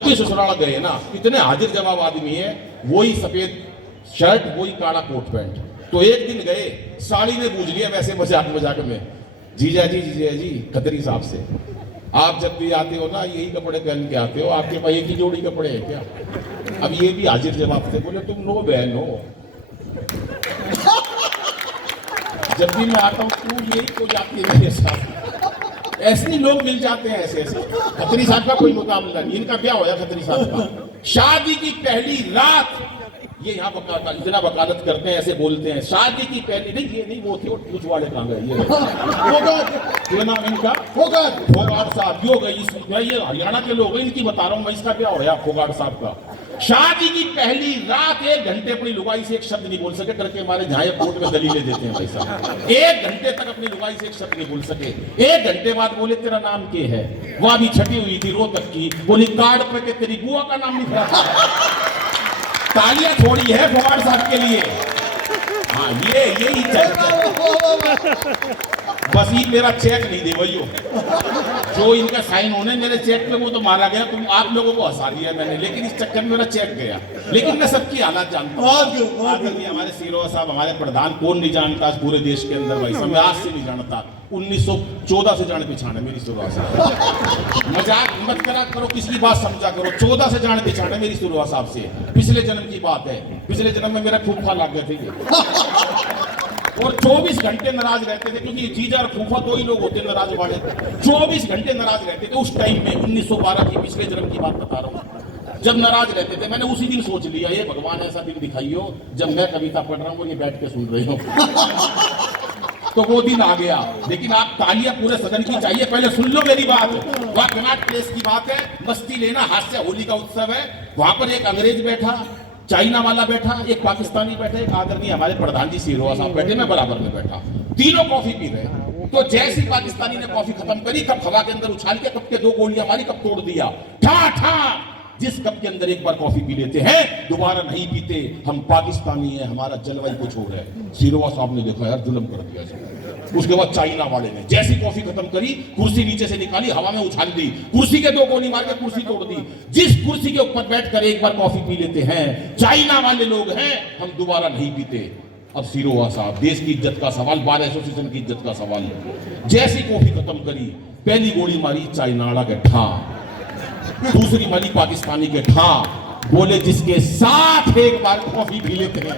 कोई ससुराल गए ना, इतने हाजिर जवाब आदमी है, वही सफेद शर्ट वही काला कोट पैंट। तो एक दिन गए, साड़ी ने पूछ लिया वैसे मजाक मजाक में, जीजा जी खतरी साहब से, आप जब भी आते हो ना यही कपड़े पहन के आते हो, आपके पास एक ही जोड़ी कपड़े हैं क्या? अब ये भी हाजिर जवाब थे, बोले तुम नो बहन हो, जब भी मैं आता हूँ तू यही तो जाती है मेरे साथ। ऐसे ही लोग मिल जाते हैं ऐसे ऐसे। खत्री साहब का कोई मुकाबला नहीं, इनका ब्याह होया खत्री साहब का, शादी की पहली रात, ये यहाँ इतना वकालत करते हैं, ऐसे बोलते हैं शादी की पहली, नहीं ये नहीं वो थे, वो पूछ वाले कहाँ गए, ये नाम इनका फोगाट साहब, यो गई, ये हरियाणा के लोग हैं, इनकी बता रहा हूँ मैं, इसका ब्याह होया फोगाट साहब का। शादी की पहली रात 1 घंटे अपनी लुगाई से एक शब्द नहीं बोल सके, डर के मारे जहां कोर्ट में दलीलें देते हैं भाई साहब। 1 घंटे तक अपनी लुगाई से एक शब्द नहीं बोल सके। 1 घंटे बाद बोले तेरा नाम क्या है, वहां भी छटी हुई थी रोहतक की, बोली कार्ड पे के तेरी बुआ का नाम लिख रहा था। तालियां छोड़ी है फवाद साहब के लिए। हाँ यही चलता, बस ये मेरा चेक नहीं दे भैया, जो इनका साइन होने मेरे चेक पे वो तो मारा गया, तुम आप लोगों को हंसा दिया मैंने, लेकिन इस चक्कर में मेरा चेक गया। लेकिन मैं सबकी हालात जानता हूँ, हमारे सिरोहा साहब हमारे प्रधान कौन नहीं जानता पूरे देश के अंदर भाई साहब, मैं आज से नहीं जानता, 1914 से जाने पिछाने मेरी सिरोहा साहब। मजाक मत करा करो, किसी की बात समझा करो, 14 से जाने पिछाने मेरी सिरोहा साहब से, पिछले जन्म की बात है, पिछले जन्म में मेरा फूफा लग गए थे और 24 घंटे नाराज रहते थे, क्योंकि जीजा और फूफा 2 ही लोग होते नाराज वाले, 24 घंटे नाराज रहते थे उस टाइम में, 1912 की पिछले जन्म की बात बता रहा हूँ, जब नाराज रहते थे। मैंने उसी दिन सोच लिया ये भगवान ऐसा दिन दिखाइयो जब मैं कविता पढ़ रहा हूँ ये बैठ के सुन रही हूँ। तो वो दिन आ गया, लेकिन आप तालियां पूरे सदन की चाहिए, पहले सुन लो मेरी बात। वहां कनाट प्लेस की बात है, मस्ती लेना, हास्य होली का उत्सव है, वहां पर एक अंग्रेज बैठा, चाइना वाला बैठा, एक पाकिस्तानी बैठा, एक आदरणीय हमारे प्रधान जी सिरोहा साहब बैठे, मैं बराबर में बैठा, तीनों कॉफी पी रहे। तो जैसे ही पाकिस्तानी ने कॉफी खत्म करी, कप हवा के अंदर उछाल के कप के 2 गोलियां मारी, कप तोड़ दिया, ठा ठा। जिस कप के अंदर एक बार कॉफी पी लेते हैं दोबारा नहीं पीते, हम पाकिस्तानी है, हमारा जलवायु कुछ हो रहा है। सिरोहा साहब ने देखा यार जुल्म कर दिया। उसके बाद चाइना वाले ने जैसी कॉफी खत्म करी, कुर्सी नीचे से निकाली, हवा में उछाल दी, कुर्सी के 2 गोली मार के कुर्सी तोड़ दी। जिस कुर्सी के ऊपर बैठकर एक बार कॉफी पी लेते हैं चाइना वाले लोग हैं, हम दोबारा नहीं पीते। अब सिरोहा साहब, देश की इज्जत का सवाल, बार एसोसिएशन की इज्जत का सवाल, जैसी कॉफी खत्म करी, पहली गोली मारी चाइना के ठा, दूसरी मारी पाकिस्तानी के ठा, बोले जिसके साथ एक बार कॉफी पी लेते हैं